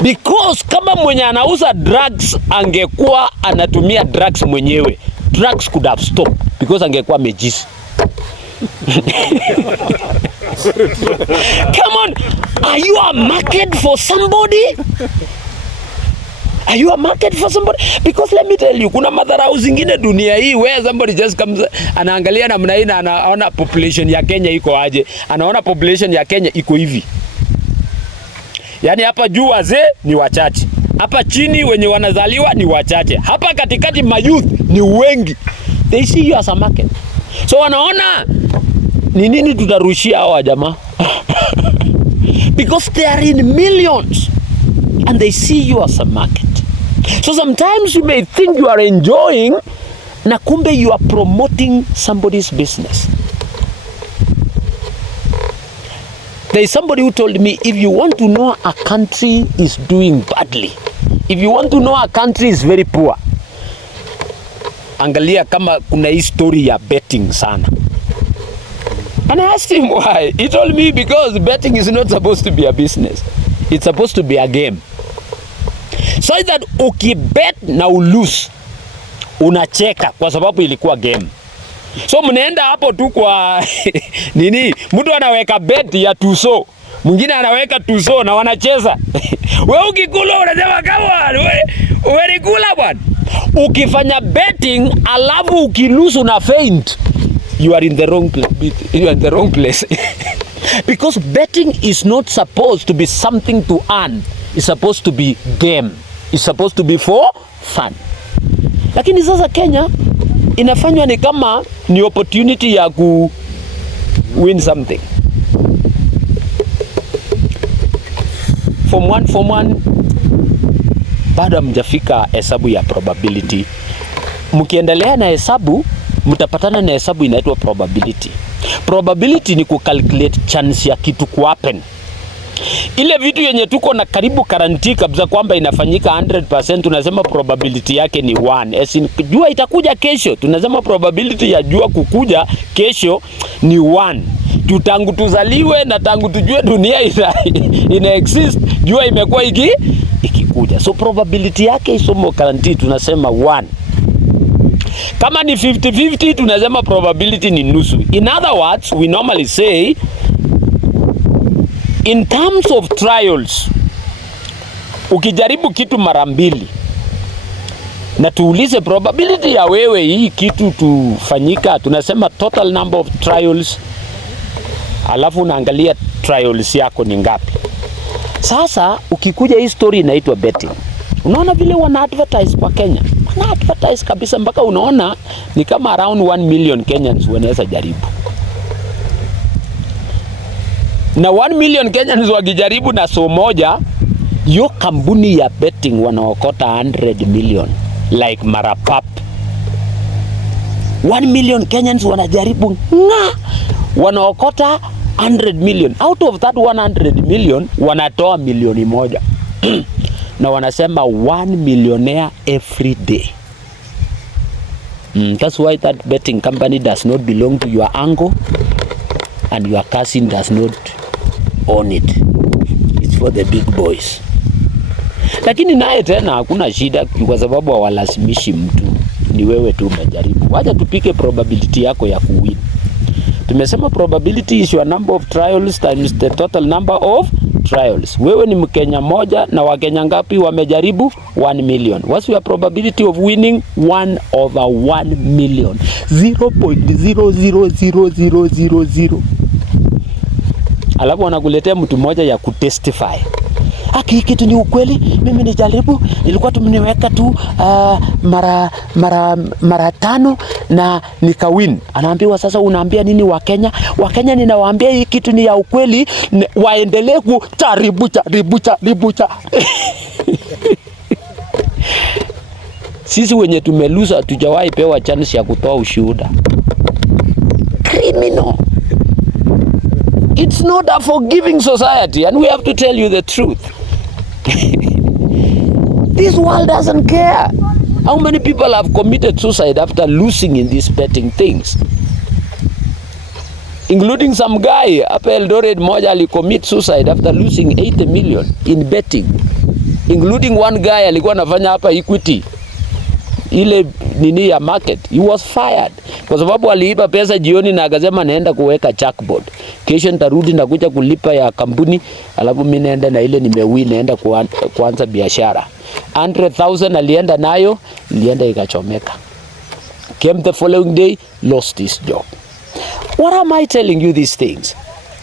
Because kama mwenye anauza drugs angekuwa anatumia drugs mwenyewe, drugs could have stopped because angekuwa amejisi. Come on, are you a market for somebody? Are you a market for somebody? Because let me tell you, kuna madharau zingine dunia hii where somebody just comes, anaangalia namna hii na anaona population ya Kenya iko aje. Anaona population ya Kenya iko hivi. Yaani hapa juu wazee ni wachache. Hapa chini wenye wanazaliwa ni wachache. Hapa katikati mayouth ni wengi. They see you as a market. So wanaona ni nini tutarushia hawa jamaa? Because they are in millions and they see you as a market. So sometimes you may think you are enjoying na kumbe you are promoting somebody's business. There is somebody who told me, if you want to know a country is doing badly, if you want to know a country is very poor, angalia kama kuna hii story ya betting sana. And I asked him why. He told me because betting is not supposed to be a business. It's supposed to be a game. So that ukibet na ulose, unacheka kwa sababu ilikuwa game. So mnaenda hapo tu kwa nini? Mtu anaweka bet ya tuso, mwingine anaweka tuso na wanacheza. Wewe ukikula unasema kama wewe kula bwana. Ukifanya betting alafu ukilose una faint, you are in the wrong place. You are in the wrong place. Because betting is not supposed to be something to earn. It's supposed to be game. It's supposed to be for fun. Lakini sasa Kenya inafanywa ni kama ni opportunity ya ku win something. Form 1 bado hamjafika hesabu ya probability. Mkiendelea na hesabu mtapatana na hesabu inaitwa probability. Probability ni kucalculate chance ya kitu kuhappen. Ile vitu yenye tuko na karibu guarantee kabisa kwamba inafanyika 100%, tunasema probability yake ni 1. As in, jua itakuja kesho, tunasema probability ya jua kukuja kesho ni 1. Tangu tuzaliwe na tangu tujue dunia ina exist, jua imekuwa ikikuja. So probability yake isomo guarantee tunasema 1. Kama ni 50-50 tunasema probability ni nusu. In other words, we normally say in terms of trials, ukijaribu kitu mara mbili na tuulize probability ya wewe hii kitu tufanyika, tunasema total number of trials, alafu unaangalia trials yako ni ngapi. Sasa ukikuja hii story inaitwa betting. Unaona vile wana advertise kwa Kenya? Wana advertise kabisa mpaka unaona ni kama around 1 million Kenyans wanaweza jaribu. Na 1 million Kenyans wakijaribu na so moja, yo kampuni ya betting wanaokota 100 million like marapap. 1 million Kenyans wanajaribu wanaokota 100 million. Out of that 100 million wanatoa milioni moja. Na wanasema 1 millionaire every day. That's why that betting company does not belong to your uncle and your cousin does not own it. It's for the big boys. Lakini naye tena hakuna shida kwa sababu hawalazimishi mtu. Ni wewe tu umejaribu. Wacha tupike probability yako ya kuwin. Tumesema probability is your number of trials times the total number of trials. Wewe ni Mkenya moja na Wakenya ngapi wamejaribu? 1 million. What's your probability of winning? 1 over 1 million. 0.000000. Alafu wanakuletea mtu mmoja ya kutestify. Haki kitu ni ukweli, mimi nijaribu, nilikuwa tumeniweka tu mara 5 na nikawin. Anaambiwa sasa unaambia nini Wakenya? Wakenya ninawaambia hii kitu ni ya ukweli, waendelee kujaribu. Sisi wenye tumelusa hatujawahi pewa chance ya kutoa ushuhuda. Criminal. It's not a forgiving society and we have to tell you the truth. This world doesn't care. How many people have committed suicide after losing in these betting things? Including some guy, hapa Eldoret moja ali commit suicide after losing 80 million in betting. including one guy alikuwa anafanya hapa Equity, ile nini ya market. He was fired kwa sababu aliiba pesa jioni na akasema naenda kuweka chalkboard, kesho nitarudi na kuja kulipa ya kampuni, alafu mimi naenda na ile nimewin, naenda kuanza biashara. 100,000 alienda nayo, ilienda ikachomeka. Came the following day, lost his job. What am I telling you these things?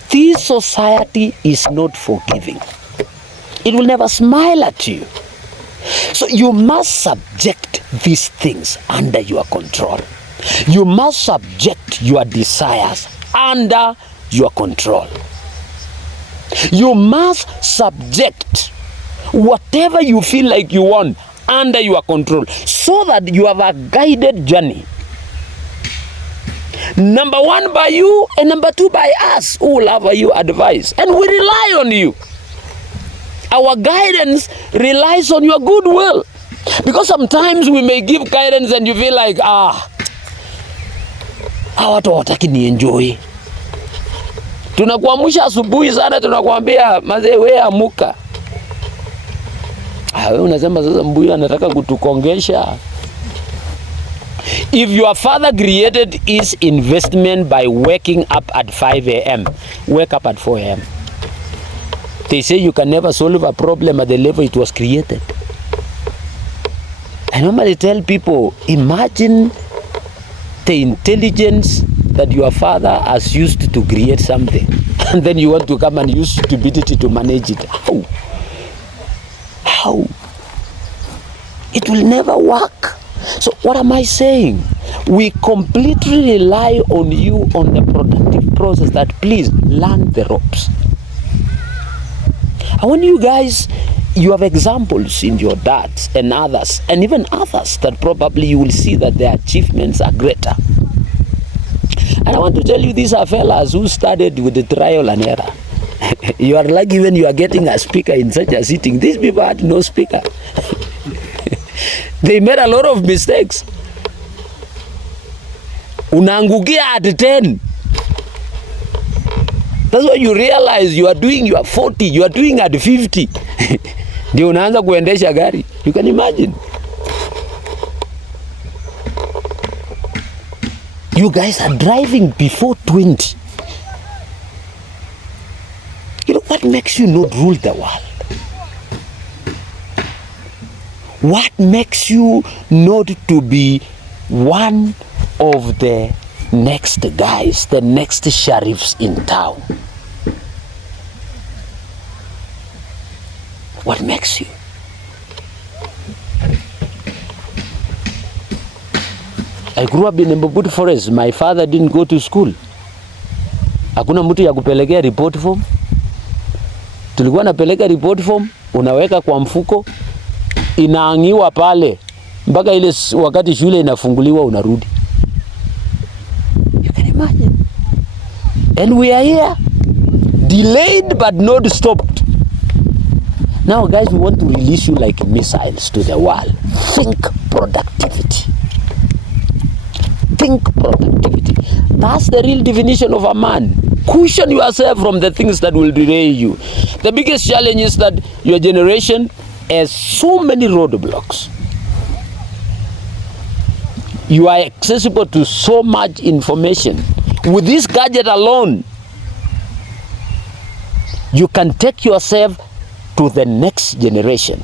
This society is not forgiving. It will never smile at you. So you must subject these things under your control. You must subject your desires under your control. You must subject whatever you feel like you want under your control, so that you have a guided journey. Number one, by you, and number two, by us, who will offer you advice. And we rely on you. Our guidance relies on your goodwill. Because sometimes we may give guidance and you feel like, hawa watu hawataki ni enjoy. Tunakuamsha asubuhi sana, tunakuambia mazee wewe amuka. Wewe unasema sasa mbuyu anataka kutukongesha. If your father created his investment by waking up at 5 a.m., wake up at 4 a.m. They say you can never solve a problem at the level it was created. I normally tell people, imagine the intelligence that your father has used to create something, and then you want to come and use stupidity to manage it. How? It will never work. So what am I saying? We completely rely on you on the productive process, that please learn the ropes. I want you guys, you have examples in your dads and others, and even others that probably you will see that their achievements are greater. And I want to tell you, these are fellas who started with the trial and error. You are lucky when you are getting a speaker in such a sitting. These people had no speaker. They made a lot of mistakes. Unaangukia at 10. That's why you realize you are doing, you are 40, you are doing at 50. Ndio unaanza kuendesha gari. You can imagine. You guys are driving before 20. You know, what makes you not rule the world? What makes you not to be one of the next guys, the next sheriffs in town? What makes you? I grew up in a Mbubut forest. My father didn't go to school. Hakuna mtu ya kupelekea report form. Tulikuwa napeleka report form, unaweka kwa mfuko, inaangiwa pale mpaka ile wakati shule inafunguliwa unarudi. You can imagine. And we are here, delayed but not stopped. Now guys, we want to release you like missiles to the world. Think productivity. Think productivity. That's the real definition of a man. Cushion yourself from the things that will derail you. The biggest challenge is that your generation has so many roadblocks. You are accessible to so much information. With this gadget alone, you can take yourself to the next generation.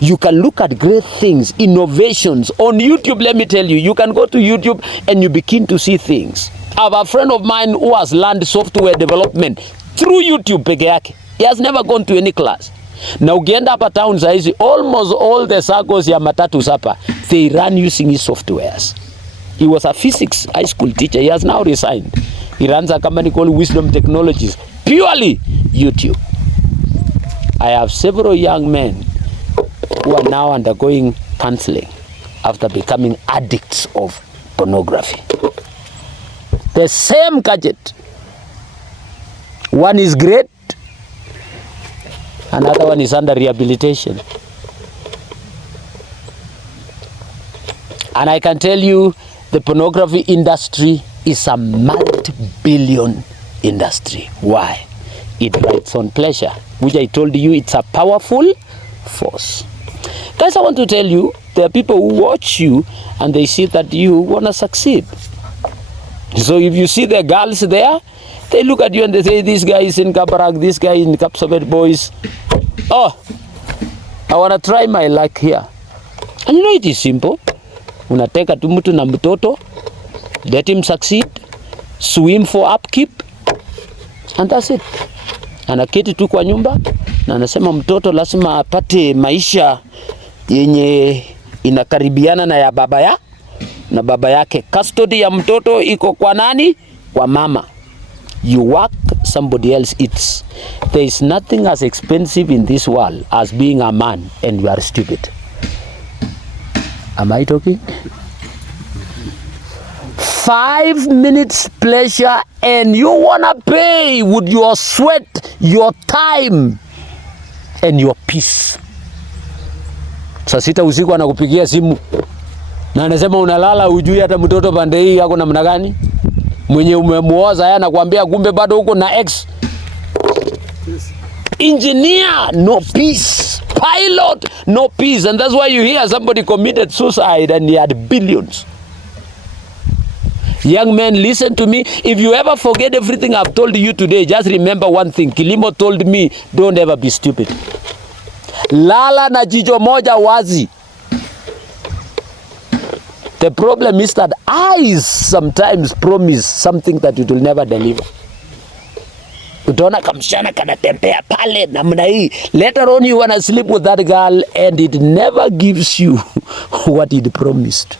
You can look at great things, innovations on YouTube. Let me tell you, you can go to YouTube and you begin to see things. I have a friend of mine who has learned software development through YouTube peke yake. He has never gone to any class. Na ukienda hapa town saizi, almost all the circles ya matatu hapa, they run using his softwares. He was a physics high school teacher. He has now resigned. He runs a company called Wisdom Technologies. Purely YouTube. I have several young men who are now undergoing counseling after becoming addicts of pornography. The same gadget. One is great, another one is under rehabilitation. And I can tell you, the pornography industry is a multi-billion industry. Why? It rides on pleasure, which I told you, it's a powerful force. Guys, I want to tell you, there are people who watch you and they see that you want to succeed. So if you see the girls there, they look at you and they say, this guy is in Kabarak, this guy in Kapsabet Boys. Oh, I want to try my luck here. And you know it is simple. Unateka tu mtu na mtoto, let him succeed, swim for upkeep, and that's it. Anaketi tu kwa nyumba na anasema mtoto lazima apate maisha yenye inakaribiana na ya baba na baba yake. Custody ya mtoto iko kwa nani? Kwa mama. You work, somebody else eats. There is nothing as expensive in this world as being a man and you are stupid. Am I talking? 5 minutes pleasure and you wanna pay with your sweat, your time and your peace. Saa 6 usiku anakupigia simu na anasema unalala ujui hata mtoto pande hii yako namna gani? Mwenye umemuoza yeye anakuambia kumbe bado uko na ex. Engineer, no peace. Pilot, no peace. And that's why you hear somebody committed suicide and he had billions. Young men, listen to me. If you ever forget everything I've told you today, just remember one thing. Kilimo told me, don't ever be stupid. Lala na jicho moja wazi. The problem is that eyes sometimes promise something that it will never deliver. Utaona kamshana kanatembea pale namna hii. Later on you wanna sleep with that girl and it never gives you what it promised.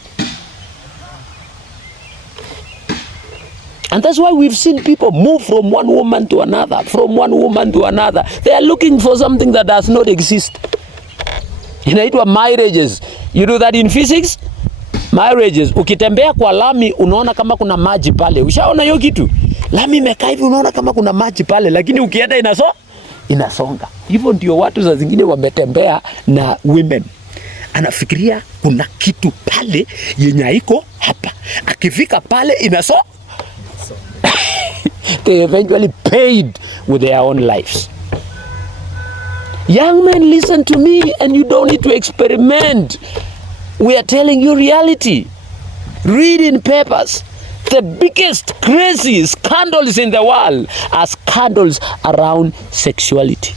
And that's why we've seen people move from one woman to another, from one woman to another. They are looking for something that does not exist. Inaitwa marriages. You do that in physics? Marriages. Ukitembea kwa lami unaona kama kuna maji pale. Ushaona hiyo kitu? Lami imekaa hivi unaona kama kuna maji pale, lakini ukienda inasonga. Hivyo ndio watu za zingine wametembea na women. Anafikiria kuna kitu pale yenye haiko hapa. Akifika pale inasonga. They eventually paid with their own lives. Young men, listen to me and you don't need to experiment. We are telling you reality. Read in papers. The biggest crazy scandals in the world are scandals around sexuality.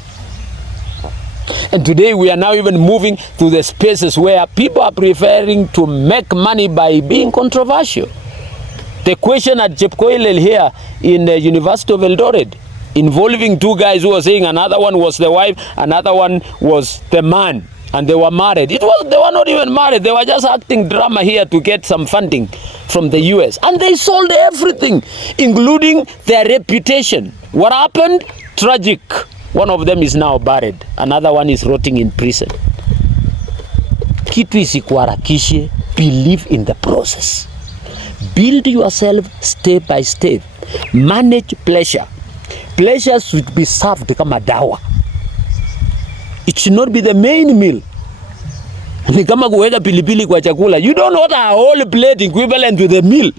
And today we are now even moving to the spaces where people are preferring to make money by being controversial. The question at Jepkoilel here in the University of Eldoret, involving 2 guys who were saying another one was the wife, another one was the man, and they were married. They were not even married. They were just acting drama here to get some funding from the US. And they sold everything, including their reputation. What happened? Tragic. One of them is now buried. Another one is rotting in prison. Kitu isikuharakishe. Believe in the process. Build yourself step by step. Manage pleasure. Pleasure should be served kama dawa. It should not be the main meal. Ni kama kuweka pilipili kwa chakula. You don't want a whole plate equivalent to the meal.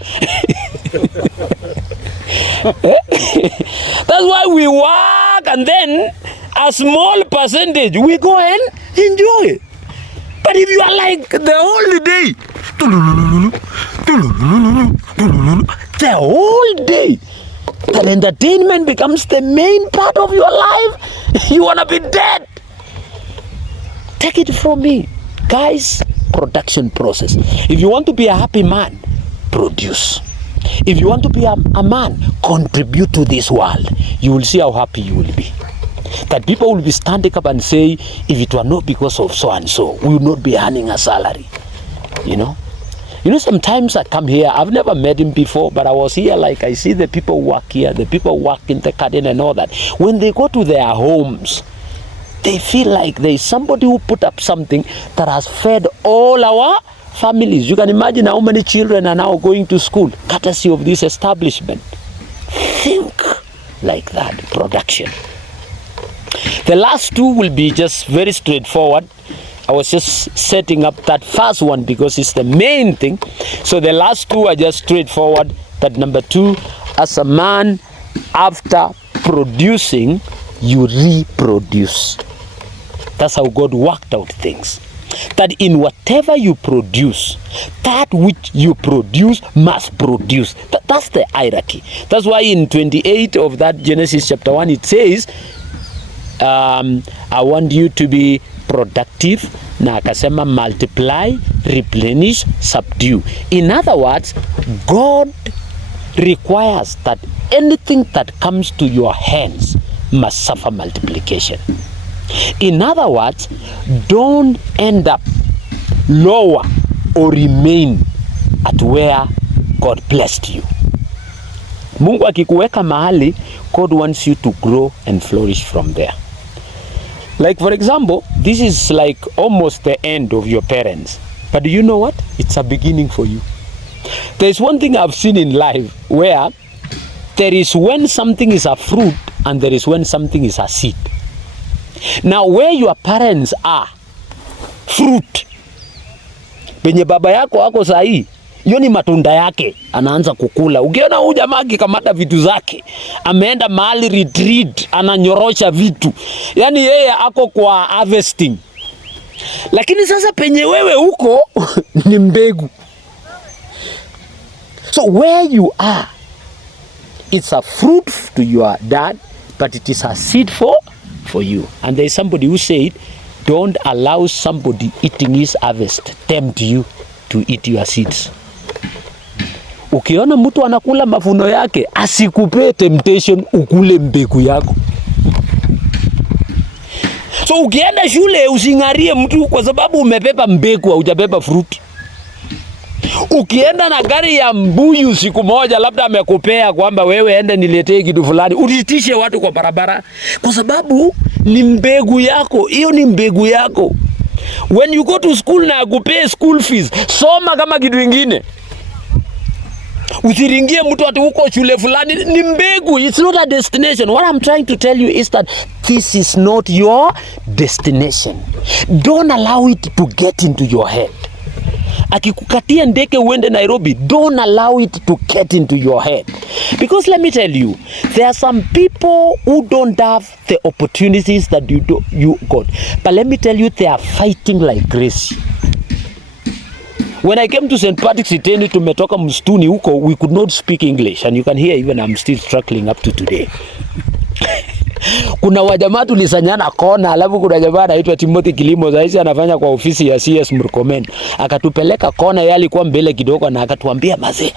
That's why we work and then a small percentage we go and enjoy. But if you are like the whole day, the whole day, that entertainment becomes the main part of your life, you want to be dead. Take it from me. Guys, production process. If you want to be a happy man, produce. If you want to be a man, contribute to this world. You will see how happy you will be. That people will be standing up and say, if it were not because of so and so, we would not be earning a salary. You know, sometimes I come here, I've never met him before, but I was here, like I see the people work here, the people work in the garden and all that. When they go to their homes, they feel like there is somebody who put up something that has fed all our families. You can imagine how many children are now going to school, courtesy of this establishment. Think like that, production. The last 2 will be just very straightforward. I was just setting up that first one because it's the main thing. So the last 2 are just straightforward. That number 2, as a man, after producing, you reproduce. That's how God worked out things. That in whatever you produce, that which you produce must produce. That's the hierarchy. That's why in 28 of that Genesis chapter 1 it says, I want you to be productive, na akasema multiply, replenish, subdue. In other words, God requires that anything that comes to your hands must suffer multiplication. In other words, don't end up lower or remain at where God blessed you. Mungu akikuweka mahali, God wants you to grow and flourish from there. Like for example, this is like almost the end of your parents. But do you know what? It's a beginning for you. There's one thing I've seen in life where there is when something is a fruit and there is when something is a seed. Now where your parents are, fruit. Penye baba yako wako sahi, hiyo ni matunda yake, anaanza kukula. Ukiona huyu jamaa akikamata vitu zake, ameenda mahali retreat, ananyorosha vitu. Yani yeye ako kwa harvesting. Lakini sasa penye wewe huko ni mbegu. So where you are, it's a fruit to your dad, but it is a seed for you. And there is somebody who said, don't allow somebody eating his harvest tempt you to eat your seeds. Ukiona mtu anakula mavuno yake, asikupe temptation ukule mbegu yako. So ukienda shule usingarie mtu kwa sababu umebeba mbegu au hujabeba fruit. Ukienda na gari ya mbuyu siku moja labda amekupea kwamba wewe ende niletee kitu fulani, usitishe watu kwa barabara kwa sababu ni mbegu yako. Hiyo ni mbegu yako. When you go to school na akupee school fees, soma kama kitu kingine. Usiringie mtu ati uko shule fulani, ni mbegu. It's not a destination. What I'm trying to tell you is that this is not your destination. Don't allow it to get into your head. Akikukatia ndeke uende Nairobi, don't allow it to get into your head. Because let me tell you, there are some people who don't have the opportunities that you got. But let me tell you, they are fighting like crazy. When I came to St. Patrick's Iteni, tumetoka mstuni huko, we could not speak English. And you can hear even I'm still struggling up to today. Kuna wajamaa tulisanyana kona, alafu kuna jamaa anaitwa Timothy Kilimo, sasa anafanya kwa ofisi ya CS Murkomen. Akatupeleka kona, yeye alikuwa mbele kidogo na akatuambia mazee,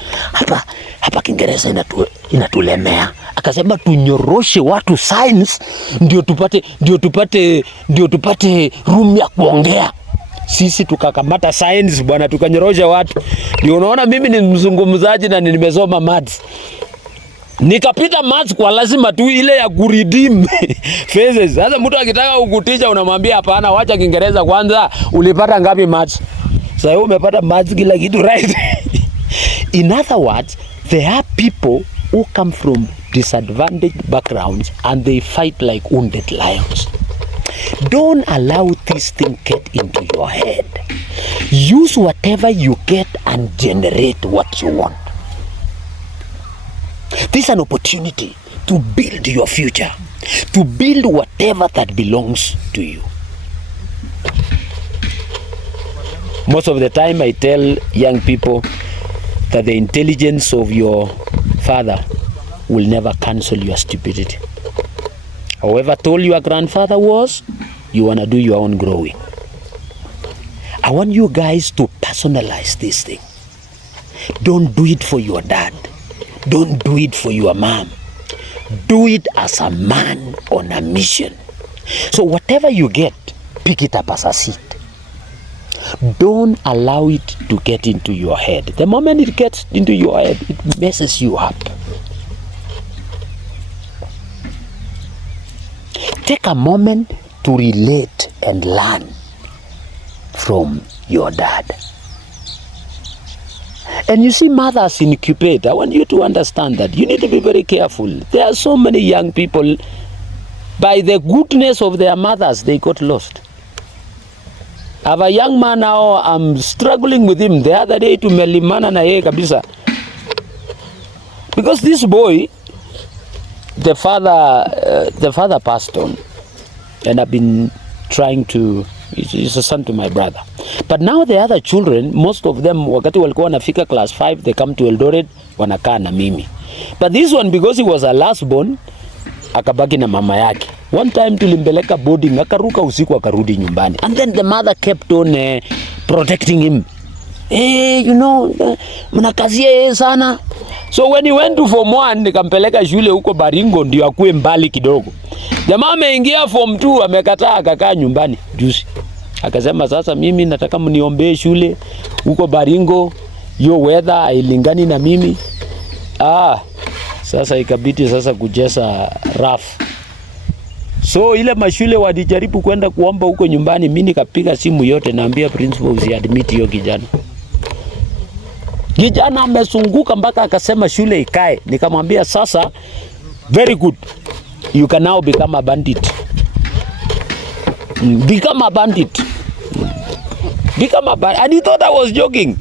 hapa Kiingereza inatulemea. Akasema tunyoroshe watu science ndio tupate room ya kuongea. Sisi tukakamata science bwana, tukanyorosha watu. Ndio unaona mimi ni mzungumzaji na nimesoma maths. Nikapita maths kwa lazima tu ile ya kuredeem phases. Sasa mtu akitaka kukutisha unamwambia hapana, wacha Kiingereza kwanza. Ulipata ngapi maths? Sasa wewe umepata maths kila kitu right. In other words, there are people who come from disadvantaged backgrounds and they fight like wounded lions. Don't allow this thing get into your head. Use whatever you get and generate what you want. This is an opportunity to build your future, to build whatever that belongs to you. Most of the time I tell young people that the intelligence of your father will never cancel your stupidity. However tall your grandfather was, you want to do your own growing. I want you guys to personalize this thing. Don't do it for your dad. Don't do it for your mom. Do it as a man on a mission. So whatever you get, pick it up as a seed. Don't allow it to get into your head. The moment it gets into your head, it messes you up. Take a moment to relate and learn from your dad. And you see, mothers incubate. I want you to understand that you need to be very careful. There are so many young people, by the goodness of their mothers, they got lost. I have a young man now, I'm struggling with him. The other day, tumelimana na yeye kabisa. Because this boy, the father passed on, and I've been trying to, he's a son to my brother. But now the other children, most of them wakati walikuwa wanafika class 5, they come to Eldoret, wanakaa na mimi. But this one, because he was a last born, akabaki na mama yake. One time tulimpeleka boarding, akaruka usiku akarudi nyumbani. And then the mother kept on protecting him. Hey, you know, mnakazia yeye sana. So when he went to form 1, nikampeleka shule huko Baringo ndio akue mbali kidogo. Jamaa ameingia form 2, amekataa akakaa nyumbani juzi. Akasema sasa mimi nataka mniombee shule huko Baringo, hiyo weather hailingani na mimi. Sasa ikabidi sasa kucheza rough. So ile mashule walijaribu kwenda kuomba huko nyumbani, mimi nikapiga simu yote naambia principal usiadmit hiyo kijana. Kijana amesunguka mpaka akasema shule ikae. Nikamwambia sasa, very good. You can now become a bandit. Become a bandit. Become a bandit. And he thought I was joking.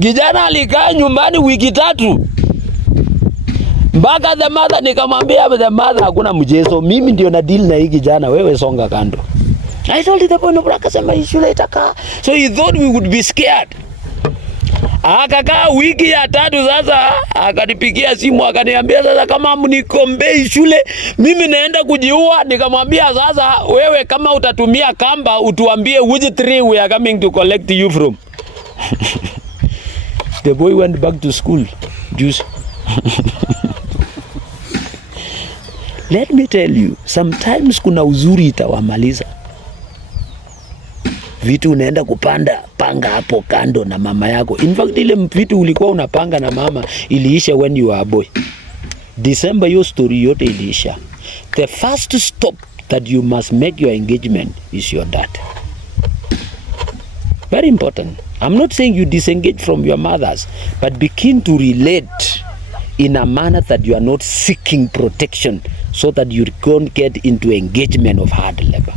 Kijana alikaa nyumbani wiki 3. Mpaka the mother, nikamwambia the mother hakuna mjezo. Mimi ndio na deal na hii kijana, wewe songa kando. I told the boy no braka sema hii shule itakaa. So he thought we would be scared. Akakaa wiki ya 3 sasa, akanipigia simu akaniambia sasa kama mnikombei shule mimi naenda kujiua. Nikamwambia sasa wewe kama utatumia kamba utuambie which tree we are coming to collect you from. The boy went back to school. Juice. Let me tell you, sometimes kuna uzuri itawamaliza. Vitu unaenda kupanda, panga hapo kando na mama yako. In fact, ile vitu ulikuwa unapanga na mama iliisha when you were a boy. December hiyo story yote iliisha. The first stop that you must make your engagement is your dad. Very important. I'm not saying you disengage from your mothers, but begin to relate in a manner that you are not seeking protection so that you don't get into engagement of hard labor.